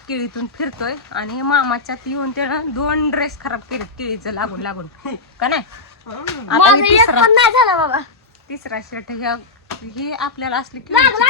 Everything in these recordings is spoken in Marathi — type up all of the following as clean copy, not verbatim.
केळीतून फिरतोय आणि मामाच्यात येऊन त्यानं 2 ड्रेस खराब केले केळीचं लागून लागून का नाही. आता हे तिसरा शर्ट हे आपल्याला असली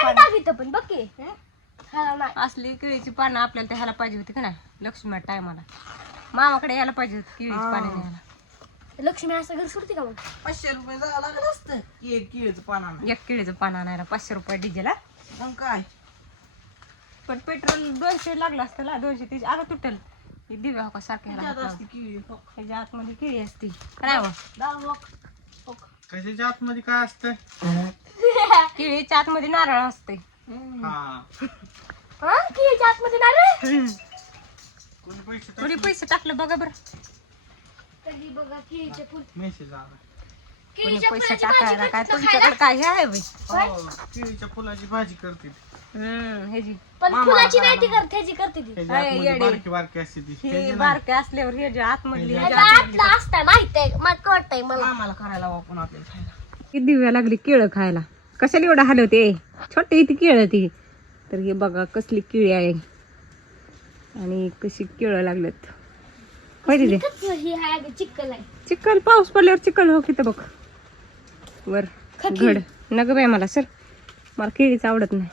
असली केळीची पानं आपल्याला ह्याला पाहिजे होती का नाही. लक्ष्मी टायमाला मामाकडे यायला पाहिजे होती केळीची पानं न्यायला. लक्ष्मी असं घर सुटते का मग? 500 रुपये जावं लागत असतं एक केळीचं पान आणायला. एक केळीचं पान आणायला 500 रुपये डिझेल. मग काय पण पेट्रोल 200 लागलं असतं ना. 230 आता तुटल दिव्या हो का सारख्या त्यात असते केळी. ह्याच्या आतमध्ये केळी असते काय कशाच्या आतमध्ये काय असतं? केळीच्या आतमध्ये नारळ असते. हा केळीच्या आतमध्ये नारळ. कोणी पैसे टाकलं बघा बरं. कधी बघा केळीचे फुल. मेसेज आला. कोणी पैसे टाकायला काय तुमच्याकडे काय हे आहे बाई. केळीच्या फुलाची भाजी करते. ह्याची पण फुलाची नाही ती करते, ह्याची करते ती. बारकी बारकी असते ती. हे बारके असल्यावर हे जे आतमधली ह्याच्या आतला असतं माहितीये मला कळतंय मला. आम्हाला करायला वापरून आपल्याला खायला. ही दिव्या लागली केळं खायला. कशाला एवढं हलवते छोटी ती केळं ती. तर हे बघा कसली केळी आहे आणि कशी केळं लागलेत. ही आहे अगं चिक्कल आहे. चिखल पाऊस पडल्यावर चिखल हो किती बघ वर घड नग बाय मला सर मला केळीच आवडत नाही.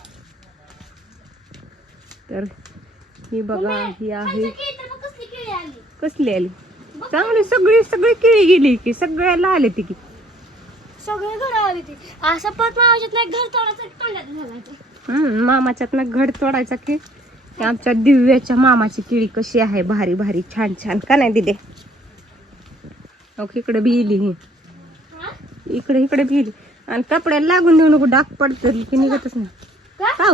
तर ही बघा ही आहे कसली केळी आली. कसली आली चांगली सगळी केळी गेली की सगळ्याला आले ती की सगळे घर आली ती. असं परत मावशात नाही घर तोडायचं तोंडात घालायचं. मामाच्यात घड तोडायचा की आमच्या दिव्याच्या मामाची केळी कशी आहे भारी भारी छान छान का नाही दिदे. इकडे बिली ही इकडे बिली आणि कपड्याला लागून देऊ नको डाग पडत की निघतच नाही का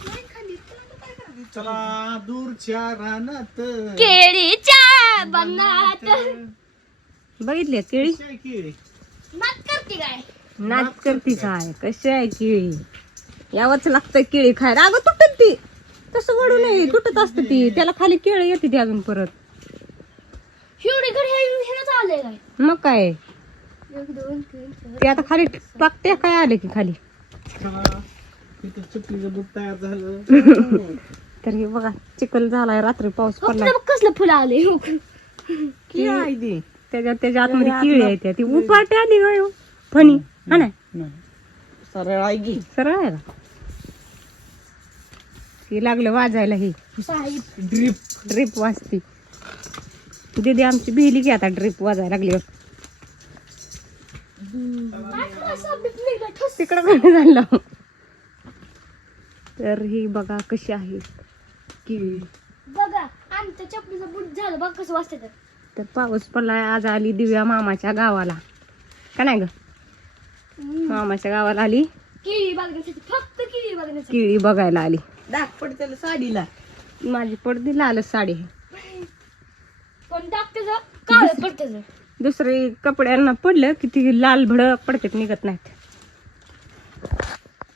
चला दूरच्या रानात केळीच्या बनात बघितले केळी केळी नाच करते काय. नाच करती काय कशी आहे केळी यावंच लागतंय केळी खायला. अगं तुटत ती तसं वडू नये तुटत असते ती त्याला खाली केळी येते ती अजून परत. एवढे घर हेच आले काय. मग काय 1 2 3 4. ते आता खाली पाकते काय आले की खाली. चला तिथं चुकीचं बुक तयार झालं. तर हे बघा चिखल झालाय रात्री पाऊस पडला कसलं फुलं आले. केळी आहे ती. त्याच्या आतमध्ये केळी आहे ती उपाटे आली काय फणी हा नाही सरळ आहे की सरळ आहे का हे लागलं वाजायला ही ड्रिप वाजती. दीदी आमची भिली की आता ड्रिप वाजायला लागली. तिकडं काय झालं. तर ही बघा कशी आहे केळी. बघा आमच्या चपलीचं बुट झालं बघ कसं वाजते. तर पाऊस पडलाय आज आली दिव्या मामाच्या गावाला का नाही ग. मामाच्या गावाला आली केळी बघण्यासाठी फक्त केळी बघण्यासाठी. केळी बघायला आली. डाग पडते साडीला. माझी पडदी लालच साडी आहे. पण डॉक्टर काळ पडते. दुसरे कपड्यांना पडलं की ती लाल भडक पडते निघत नाहीत.